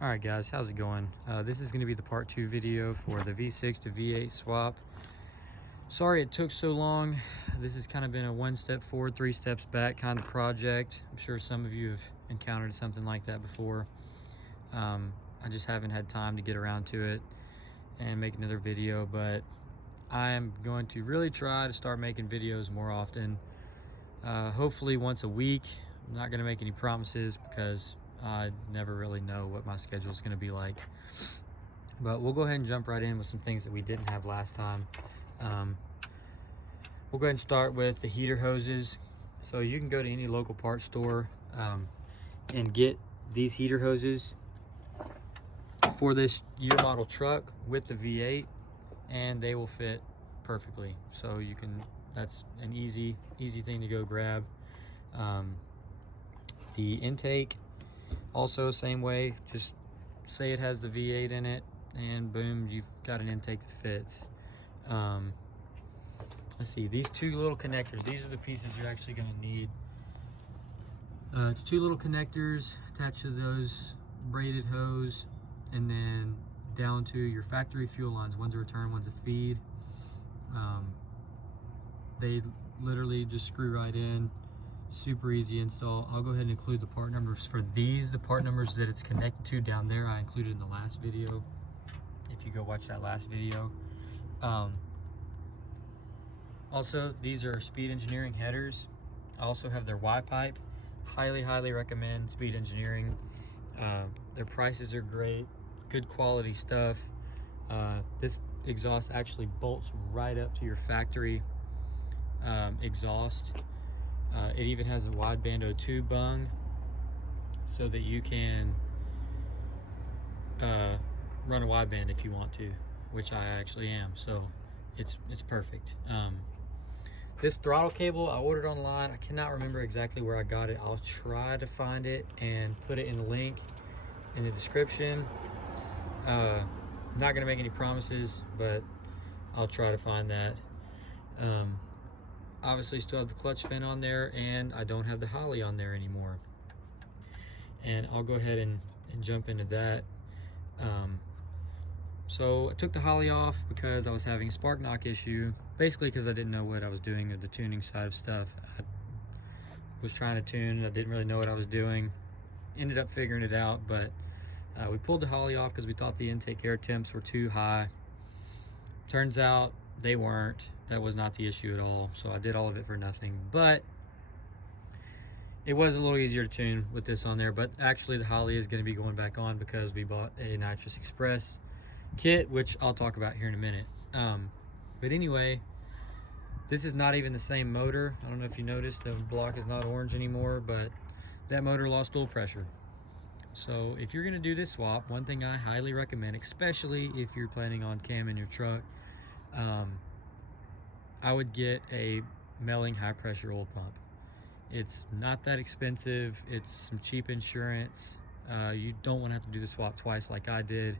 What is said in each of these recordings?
All right, guys, how's it going? This is going to be the part 2 video for the V6 to V8 swap. Sorry it took so long. This has kind of been a 1 step forward, 3 steps back kind of project. I'm sure some of you have encountered something like that before. I just haven't had time to get around to it and make another video, but I am going to really try to start making videos more often. Hopefully once a week. I'm not going to make any promises because I never really know what my schedule is going to be like. But we'll go ahead and jump right in with some things that we didn't have last time. We'll go ahead and start with the heater hoses. So you can go to any local parts store and get these heater hoses for this year model truck with the V8, and they will fit perfectly. So you can, that's an easy thing to go grab. The intake, also same way, just say it has the V8 in it and boom, you've got an intake that fits. Let's see, these two little connectors, these are the pieces you're actually going to need. It's two little connectors attached to those braided hose, and then down to your factory fuel lines. One's a return, one's a feed. They literally just screw right in. Super easy install. I'll go ahead and include the part numbers for these. The part numbers that it's connected to down there I included in the last video, if you go watch that last video. Also, these are Speed Engineering headers. I also have their Y pipe. Highly recommend Speed Engineering. Their prices are great, good quality stuff. This exhaust actually bolts right up to your factory exhaust. It even has a wideband O2 bung so that you can run a wideband if you want to, which I actually am, so it's perfect. This throttle cable I ordered online. I cannot remember exactly where I got it. I'll try to find it and put it in the link in the description. I'm not gonna make any promises, but I'll try to find that. Obviously still have the clutch fin on there, and I don't have the Holley on there anymore. And I'll go ahead and jump into that. So I took the Holley off because I was having a spark knock issue, basically because I didn't know what I was doing with the tuning side of stuff. I was trying to tune, I didn't really know what I was doing. Ended up figuring it out, but we pulled the Holley off because we thought the intake air temps were too high. Turns out they weren't. That was not the issue at all. So I did all of it for nothing, but it was a little easier to tune with this on there. But actually the Holley is going to be going back on because we bought a Nitrous Express kit, which I'll talk about here in a minute. But anyway, this is not even the same motor. I don't know if you noticed, the block is not orange anymore, but that motor lost oil pressure. So if you're going to do this swap, one thing I highly recommend, especially if you're planning on camming your truck, I would get a Melling high pressure oil pump. It's not that expensive. It's some cheap insurance. You don't want to have to do the swap twice like I did.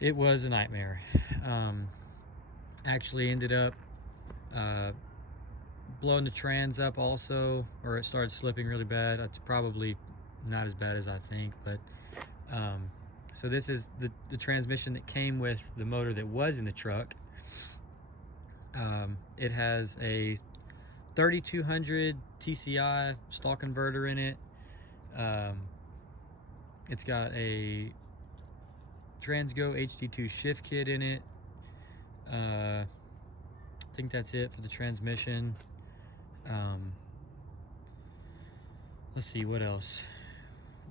It was a nightmare. Actually ended up blowing the trans up also, or it started slipping really bad. It's probably not as bad as I think, but so this is the transmission that came with the motor that was in the truck. It has a 3200 TCI stall converter in it. It's got a Transgo HD2 shift kit in it. I think that's it for the transmission. Let's see what else.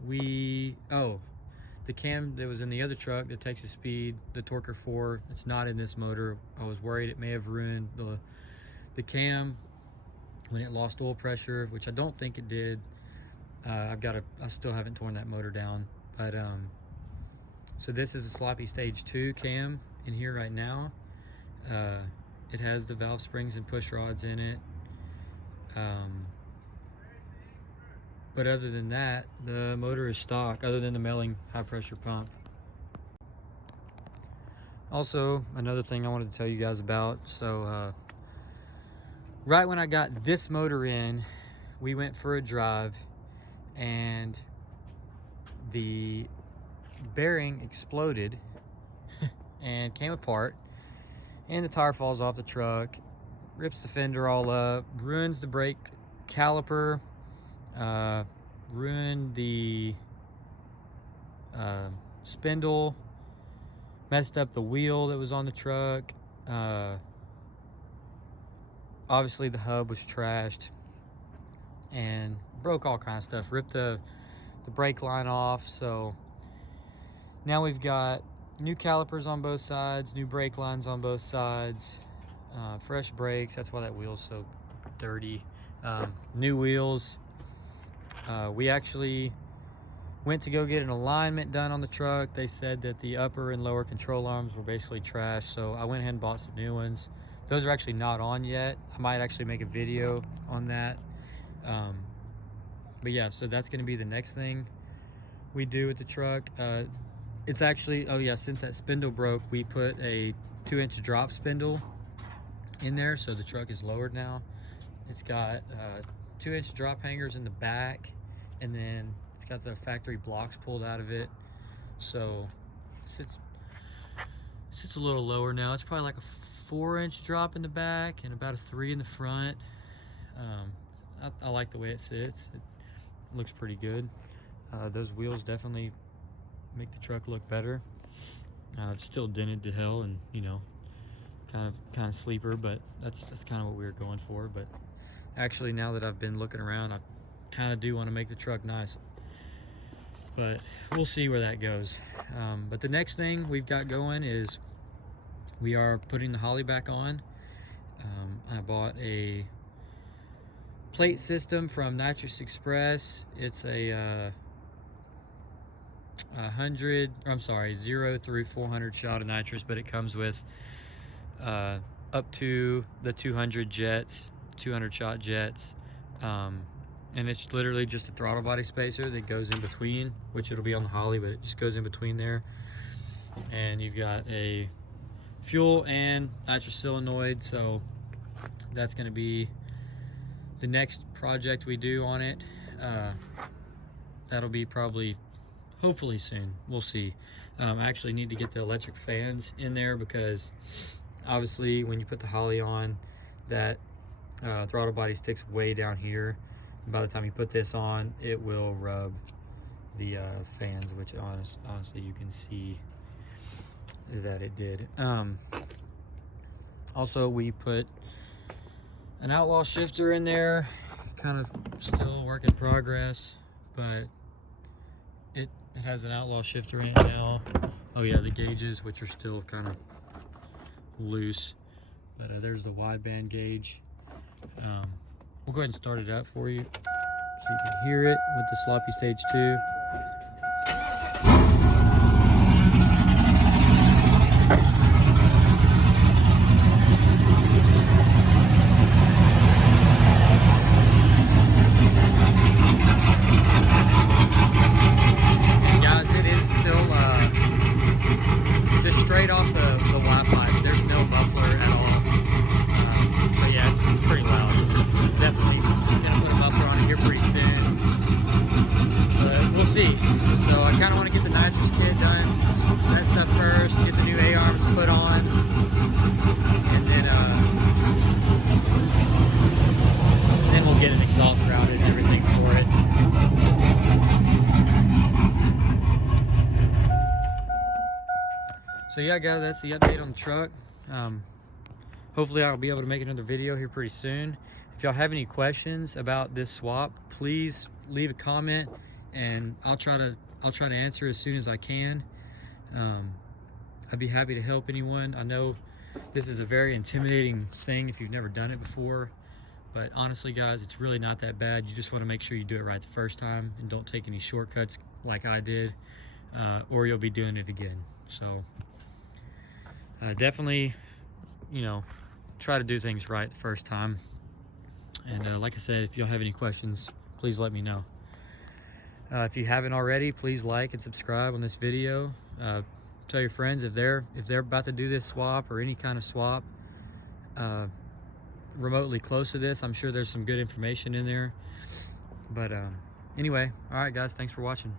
The cam that was in the other truck, the Texas Speed, the Torquer 4, it's not in this motor. I was worried it may have ruined the cam when it lost oil pressure, which I don't think it did. I still haven't torn that motor down, but so this is a sloppy stage 2 cam in here right now. It has the valve springs and push rods in it. But other than that, the motor is stock, other than the Melling high pressure pump. Also, another thing I wanted to tell you guys about. So right when I got this motor in, we went for a drive, and the bearing exploded and came apart, and the tire falls off the truck, rips the fender all up, ruins the brake caliper, ruined the spindle, messed up the wheel that was on the truck. Obviously the hub was trashed and broke all kinds of stuff, ripped the brake line off. So now we've got new calipers on both sides, new brake lines on both sides, fresh brakes. That's why that wheel's so dirty. New wheels. We actually went to go get an alignment done on the truck. They said that the upper and lower control arms were basically trash, so I went ahead and bought some new ones. Those are actually not on yet. I might actually make a video on that. But yeah, so that's going to be the next thing we do with the truck. It's actually, oh yeah, since that spindle broke, we put a 2-inch drop spindle in there, so the truck is lowered now. It's got 2-inch drop hangers in the back, and then it's got the factory blocks pulled out of it, so it sits a little lower now. It's probably like a 4-inch drop in the back and about a 3 in the front. I like the way it sits. It looks pretty good. Those wheels definitely make the truck look better. It's still dented to hell, and you know, kind of sleeper, but that's kind of what we were going for. But actually, now that I've been looking around, I kind of do want to make the truck nice, but we'll see where that goes. But the next thing we've got going is we are putting the Holley back on. I bought a plate system from Nitrous Express. It's a 0 through 400 shot of nitrous, but it comes with up to the 200 shot jets, and it's literally just a throttle body spacer that goes in between, which it'll be on the Holley, but it just goes in between there. And you've got a fuel and nitrous solenoid, so that's going to be the next project we do on it. That'll be probably, hopefully soon. We'll see. I actually need to get the electric fans in there, because obviously when you put the Holley on, that throttle body sticks way down here. And by the time you put this on, it will rub the fans, which honestly you can see that it did. Also, we put an outlaw shifter in there, kind of still a work in progress, but it has an outlaw shifter in it now. Oh yeah, the gauges, which are still kind of loose, but there's the wideband gauge. We'll go ahead and start it up for you so you can hear it with the sloppy stage 2. Straight off the Wi-Fi. There's no muffler at all. But yeah, it's pretty loud. Definitely gonna put a muffler on it here pretty soon. But we'll see. So I kind of want to get the nitrous kit done, that stuff first, get the new A-arms put on, and then we'll get an exhaust routed and everything for it. So yeah guys, that's the update on the truck. Hopefully I'll be able to make another video here pretty soon. If y'all have any questions about this swap, please leave a comment and I'll try to answer as soon as I can. I'd be happy to help anyone. I know this is a very intimidating thing if you've never done it before, but honestly guys, it's really not that bad. You just want to make sure you do it right the first time and don't take any shortcuts like I did, or you'll be doing it again. So definitely, you know, try to do things right the first time. And like I said, if y'all have any questions, please let me know. If you haven't already, please like and subscribe on this video. Tell your friends if they're about to do this swap or any kind of swap remotely close to this. I'm sure there's some good information in there. But anyway, all right guys, thanks for watching.